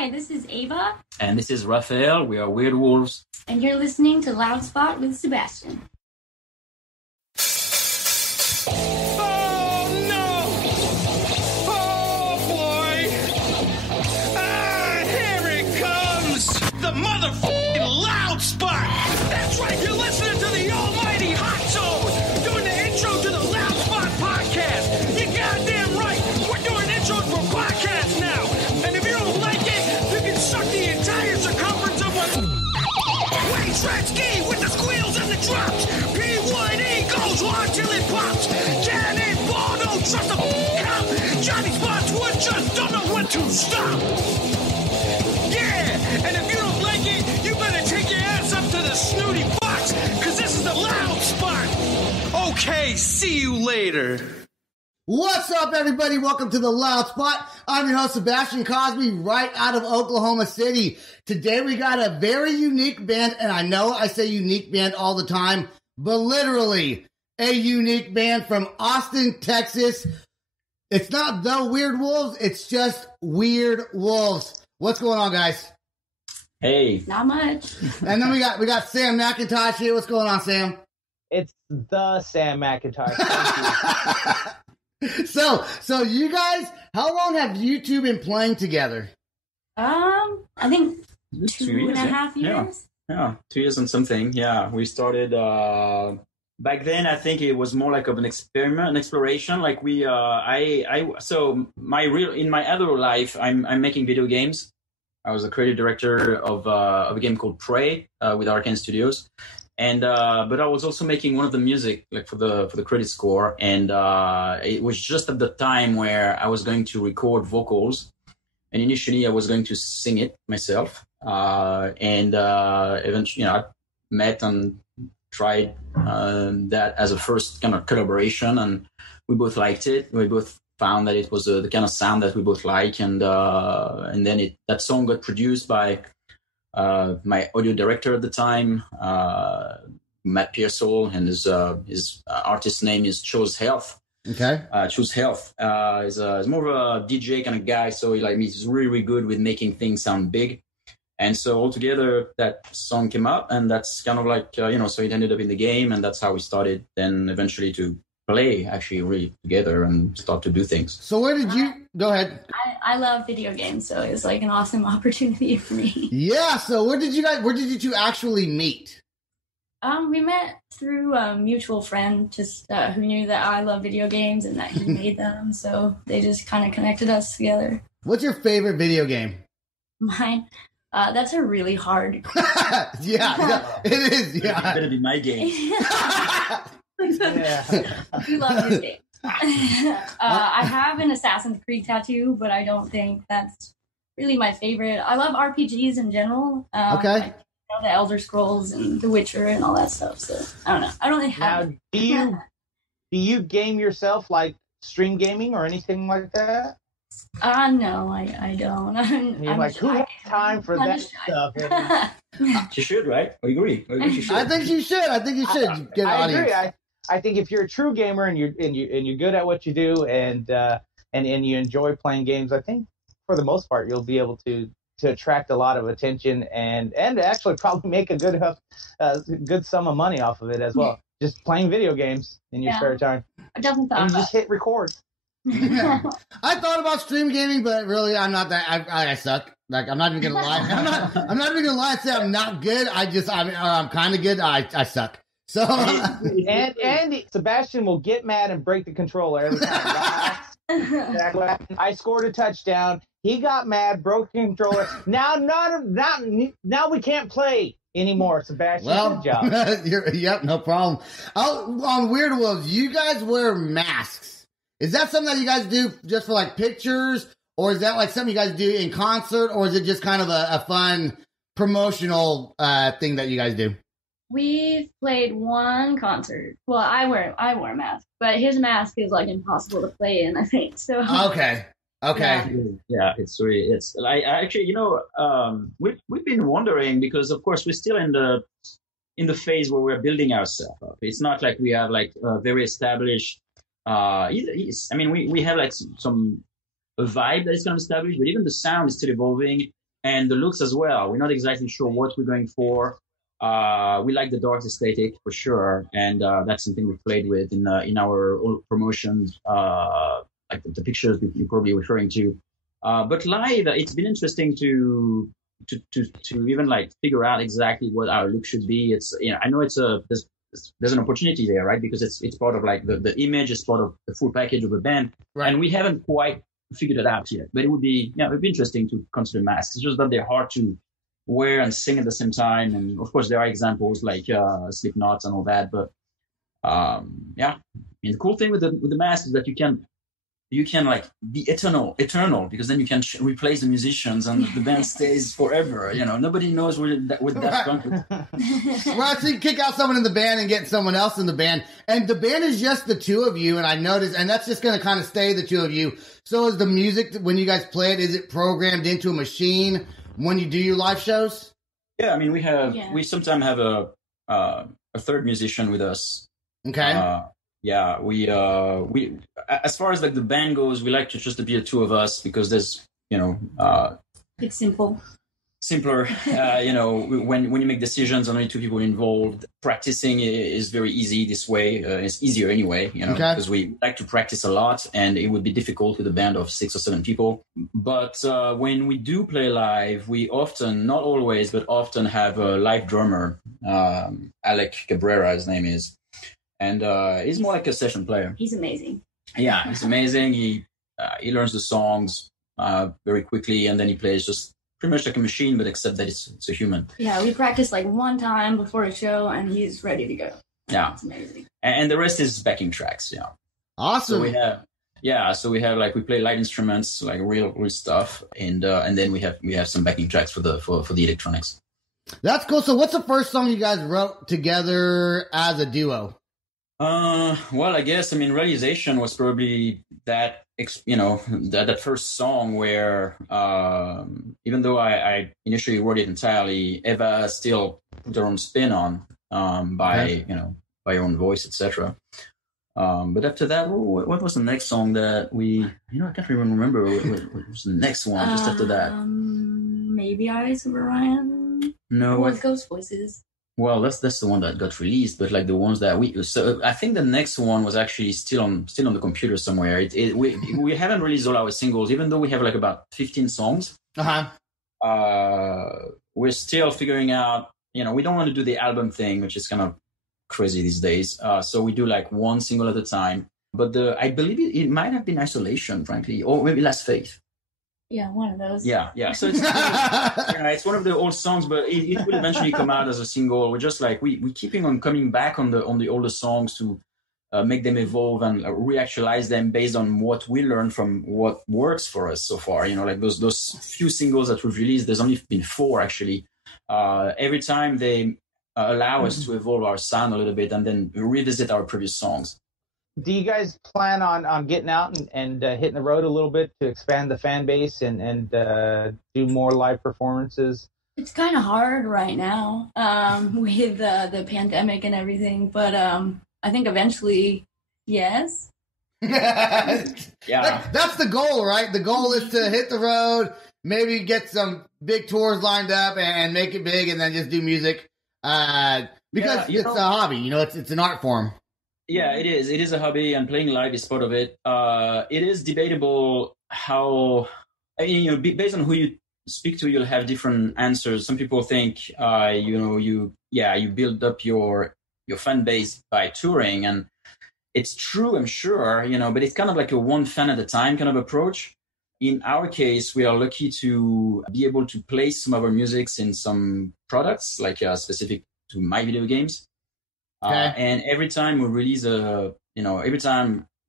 Hi, this is Ava. And this is Raphael. We are WeirdWolves. And you're listening to Loud Spot with Sebastian. Oh, no! Oh, boy! Ah, here it comes! The motherfucking Loud Spot! That's right, you're listening to the almighty Hot Zone! Doing the intro to the Loud Spot podcast! You're goddamn right! We're doing intros for podcasts now! And if you don't like it, you can suck the entire circumference of what... Wayne Gretzky with the squeals and the drops! P1E goes on till it pops! Cannonball, don't trust a cop! Johnny Spotswood just don't know when to stop! Yeah! And if you don't like it, you better take your ass up to the snooty box, cause this is the Loud Spot! Okay, see you later. What's up, everybody? Welcome to the Loud Spot. I'm your host, Sebastian Cosby, right out of Oklahoma City. Today we got a very unique band, and I know I say unique band all the time, but literally a unique band from Austin, Texas. It's not the WeirdWolves, it's just WeirdWolves. What's going on, guys? Hey. Not much. And then we got Sam McIntosh here. What's going on, Sam? It's the Sam McIntosh. Thank you. So you guys, how long have you two been playing together? I think It's 2.5 years. Yeah, 2 years and something. Yeah, we started back then. I think it was more like of an experiment, an exploration. Like we, so in my other life, I'm making video games. I was a creative director of a game called Prey with Arcane Studios. And but I was also making one of the music, like for the credit score, and it was just at the time where I was going to record vocals, and initially I was going to sing it myself, and eventually, I met and tried that as a first kind of collaboration, and we both liked it. We both found that it was the kind of sound that we both like, and then that song got produced by my audio director at the time, Matt Pearsall, and his artist name is Chose Health. Okay. Chose Health is more of a DJ kind of guy, so he's really, really good with making things sound big. And so altogether, that song came up, and that's kind of like, so it ended up in the game, and that's how we started then eventually to play actually really together and start to do things. So where did you go ahead? I love video games, so it's like an awesome opportunity for me. Yeah, so where did you two actually meet? We met through a mutual friend just who knew that I love video games and that he made them, so they just kind of connected us together. What's your favorite video game? Mine, that's a really hard yeah, it is. Yeah, It's gonna be my game. Yeah. We love this game. I have an Assassin's Creed tattoo, but I don't think that's really my favorite. I love RPGs in general. Okay. Like, the Elder Scrolls and The Witcher and all that stuff. So I don't know. I don't really have. Now, do you game yourself, like stream gaming or anything like that? No, I don't. You're like, who has time for that stuff? She should, right? I agree. She should. I think you should. Get an I audience. agree. I think if you're a true gamer and you're good at what you do and you enjoy playing games, I think for the most part you'll be able to attract a lot of attention and actually probably make a good sum of money off of it as well. Just playing video games in your spare time. I definitely thought and you just hit record. Yeah. I thought about stream gaming, but really, I'm not that. I suck. Like, I'm not even gonna lie. I'm not even gonna lie and say I'm not good. I'm kind of good. I suck. So and Sebastian will get mad and break the controller every time. I scored a touchdown. He got mad, broke the controller. Now we can't play anymore, Sebastian. well, good job. Yep, no problem. On WeirdWolves, you guys wear masks. Is that something that you guys do just for like pictures, or is that like something you guys do in concert, or is it just kind of a fun promotional thing that you guys do? We've played one concert. Well, I wear a mask, but his mask is like impossible to play in, I think. So Okay. Yeah, it's like actually, we've been wondering because of course we're still in the phase where we're building ourselves up. It's not like we have like a very established. We have like some a vibe that is kind of established, but even the sound is still evolving. and the looks as well. We're not exactly sure what we're going for. We like the dark aesthetic for sure, and that's something we played with in our old promotions, like the pictures you're probably referring to. But live, it's been interesting to even like figure out exactly what our look should be. It's I know there's an opportunity there, right? Because it's part of like the image is part of the full package of a band, Right. and we haven't quite figured it out yet. But it would be interesting to consider masks. It's just that they're hard to wear and sing at the same time, and of course there are examples like Slipknot and all that. But I mean, the cool thing with the mask is that you can like be eternal because then you can replace the musicians and the band stays forever. Nobody knows where that's going. Well, so you kick out someone in the band and get someone else in the band, and the band is just the two of you. And I noticed, and that's just going to kind of stay the two of you. So is the music when you guys play it? Is it programmed into a machine when you do your live shows? Yeah, I mean we sometimes have a third musician with us. Okay. We as far as like the band goes, we like to just be the two of us because there's It's simple. simpler. When you make decisions, only two people involved. Practicing is very easy this way. It's easier anyway, because we like to practice a lot, and it would be difficult with a band of 6 or 7 people. But when we do play live, we often, not always, but often have a live drummer, Alec Cabrera, his name is. And he's more like a session player. He's amazing. Yeah, he's amazing. He learns the songs very quickly, and then he plays just pretty much like a machine, but except that it's a human. Yeah, we practice like one time before a show, and he's ready to go. Yeah, it's amazing. And the rest is backing tracks. Yeah, awesome. So we have like we play light instruments, like real stuff, and then we have some backing tracks for the electronics. That's cool. So what's the first song you guys wrote together as a duo? Well, I guess, Realization was probably that first song where, even though I initially wrote it entirely, Eva still put her own spin on, by her own voice, etc. But after that, what was the next song that we, I can't even remember what was the next one just after that. Maybe Eyes of Orion? No. Or Ghost Voices. Well, that's the one that got released, but like the ones that so I think the next one was actually still on the computer somewhere. We haven't released all our singles, even though we have like about 15 songs. We're still figuring out. We don't want to do the album thing, which is kind of crazy these days. So we do like one single at a time. But I believe it might have been Isolation, frankly, or maybe Last Faith. Yeah, one of those. Yeah. So it's one of the old songs, but it will eventually come out as a single. We're just like we keeping on coming back on the older songs to make them evolve and reactualize them based on what we learned from what works for us so far. Like those few singles that we've released. There's only been 4 actually. Every time they allow us to evolve our sound a little bit and then revisit our previous songs. Do you guys plan on getting out and hitting the road a little bit to expand the fan base and do more live performances? It's kind of hard right now with the pandemic and everything, but I think eventually, yes. Yeah. That's the goal, right? The goal is to hit the road, maybe get some big tours lined up and make it big, and then just do music because it's a hobby. It's an art form. Yeah, it is. It is a hobby, and playing live is part of it. It is debatable how, based on who you speak to, you'll have different answers. Some people think, you build up your fan base by touring, and it's true, I'm sure, but it's kind of like a one fan at a time kind of approach. In our case, we are lucky to be able to place some of our musics in some products, like specific to my video games. Okay. And every time we release a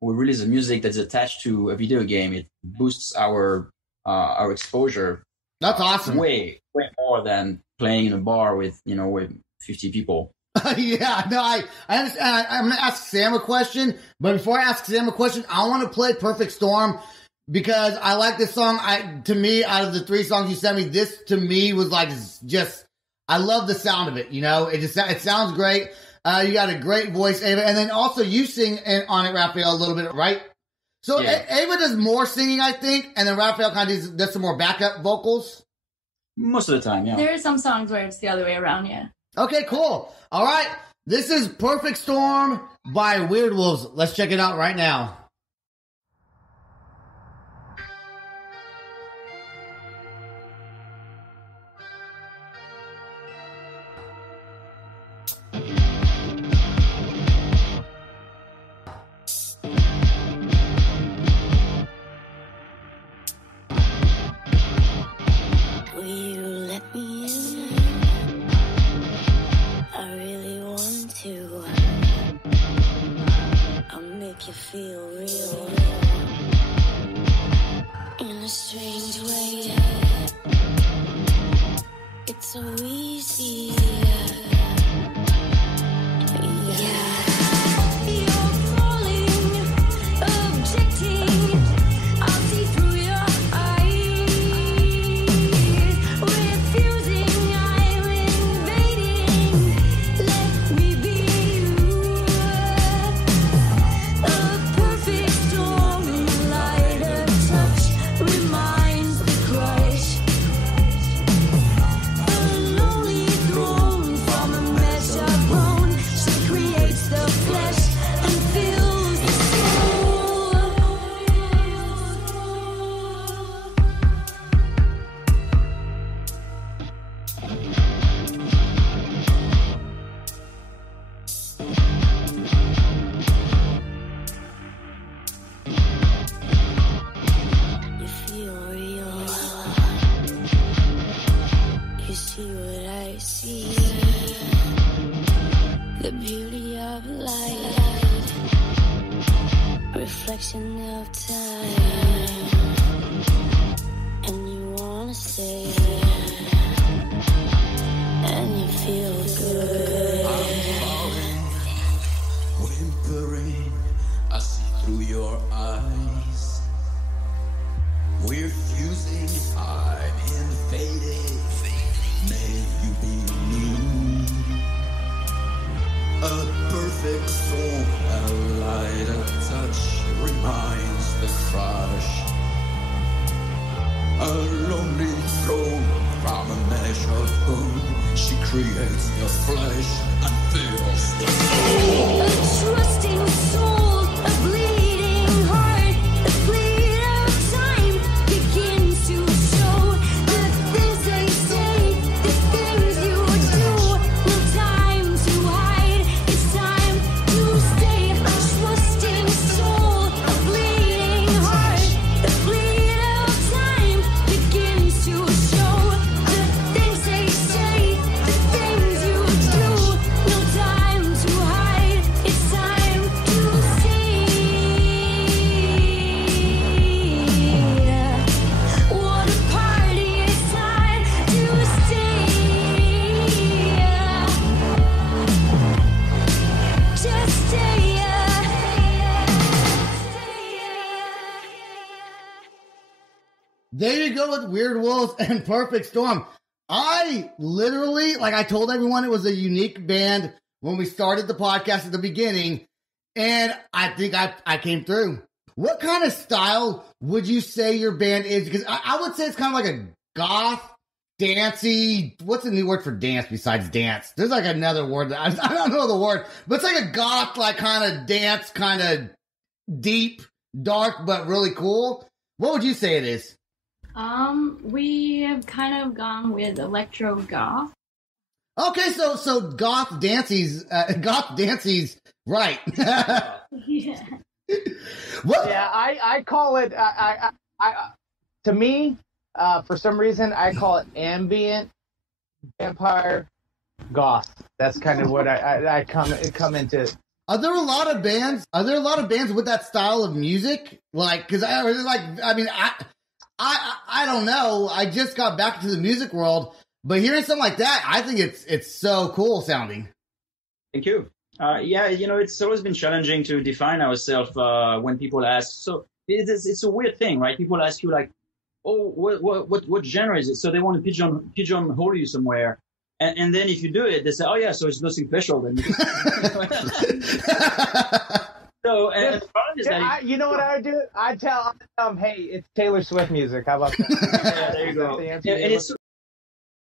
music that's attached to a video game, it boosts our exposure. That's awesome. Way more than playing in a bar with 50 people. Yeah, no, I understand. I'm going to ask Sam a question, but before I ask Sam a question, I want to play Perfect Storm because I like this song. To me, out of the 3 songs you sent me, this to me was like just, I love the sound of it. It sounds great. You got a great voice, Ava, and then also you sing on it, Raphael, a little bit, right? So yeah. Ava does more singing, I think, and then Raphael kind of does some more backup vocals. Most of the time, yeah. There are some songs where it's the other way around, yeah. Okay, cool. All right. This is Perfect Storm by WeirdWolves. Let's check it out right now. Will you let me in? I really want to. I'll make you feel real in a strange way. It's so easy. Yeah. You're falling, objecting. I'll see through your eyes. Refusing, I'm invading. Let me be you. A perfect storm, lighter touch reminds the crush. A lonely throne from a mesh of bone. She creates the flesh and fills the soul. You feel real. You see what I see. The beauty of light. Reflection of time. And you wanna stay. And you feel good. Whimpering, I see through your eyes. We're fusing, I'm invading. May you be new. A perfect storm, a lighter touch reminds the crush. A lonely throne from a mesh of bone. She creates the flesh and fills the soul. A trusting soul, a bleeding heart, the bleed of time begins to show. The things they say, the things you do. No time to hide, it's time to stay. A trusting soul, a bleeding heart, the bleed of time begins to show. The things they say, the things you do. No time to hide, it's time to see. What a party, it's time to stay. Just stay. There you go with WeirdWolves and Perfect Storm. I literally, like I told everyone, it was a unique band when we started the podcast at the beginning, and I think I came through. What kind of style would you say your band is? Because I would say it's kind of like a goth, dancey. What's a new word for dance besides dance? There's like another word that I don't know the word, but it's like a goth, like kind of dance, kind of deep, dark, but really cool. What would you say it is? We have kind of gone with electro goth. Okay, so goth dancy's right. Yeah. What? Yeah, I call it. I to me, for some reason, I call it ambient vampire goth. That's kind of what I come into. Are there a lot of bands? Are there a lot of bands with that style of music? Like, because I don't know. I just got back to the music world, but hearing something like that, I think it's so cool sounding. Thank you. Yeah, it's always been challenging to define ourselves when people ask. So it's a weird thing, right? People ask you like, "Oh, what genre is it?" So they want to pigeonhole you somewhere, and then if you do it, they say, "Oh yeah, so it's nothing special." Then. So, and the problem is that you know what I would do? I'd tell them, "Hey, it's Taylor Swift music. How about that?" Yeah, there you go. And it's